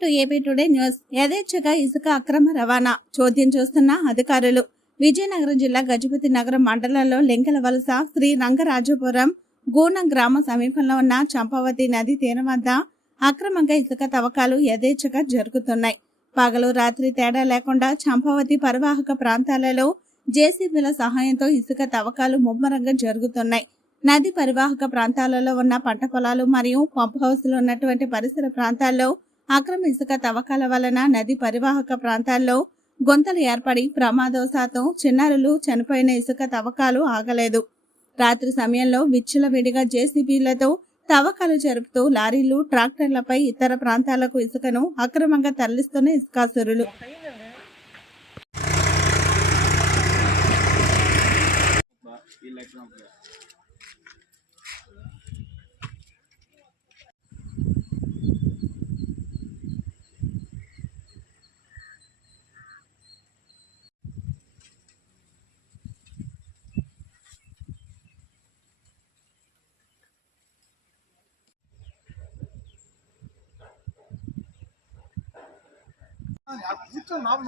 To AP today news. యథేచ్ఛగా ఇసుక అక్రమ రవాణా చోద్యం చూస్తున్న అధికారులు. విజయనగరం జిల్లా గజపతి నగరం మండలంలో లెంకల వలస శ్రీ రంగరాజపురం గూనం గ్రామ సమీపంలో ఉన్న చంపావతి నది తీరం వద్ద అక్రమంగా ఇసుక తవ్వకాలు యథేచ్ఛగా జరుగుతున్నాయి. పగలు రాత్రి తేడా లేకుండా చంపావతి పరివాహక ప్రాంతాలలో జేసీబీల సహాయంతో ఇసుక తవ్వకాలు ముమ్మరంగా జరుగుతున్నాయి. నది పరివాహక ప్రాంతాలలో ఉన్న పంట పొలాలు మరియు పంప్ హౌస్లు ఉన్నటువంటి పరిసర ప్రాంతాల్లో అక్రమ ఇసుక తవ్వకాల వలన నది పరివాహక ప్రాంతాల్లో గొంతలు ఏర్పడి ప్రమాదవశాత్తు చిన్నారులు చనిపోయిన ఇసుక తవ్వకాలు ఆగలేదు. రాత్రి సమయంలో విచ్చలవిడిగా జేసీబీలతో తవ్వకాలు జరుపుతూ లారీలు ట్రాక్టర్లపై ఇతర ప్రాంతాలకు ఇసుకను అక్రమంగా తరలిస్తున్న ఇసుకాసురులు.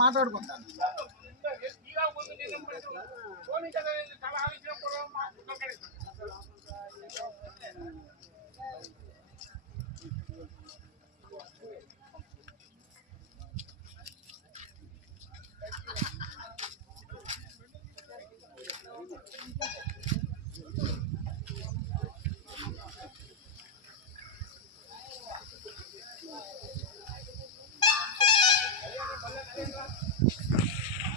మాట్లాడుకుంటాను.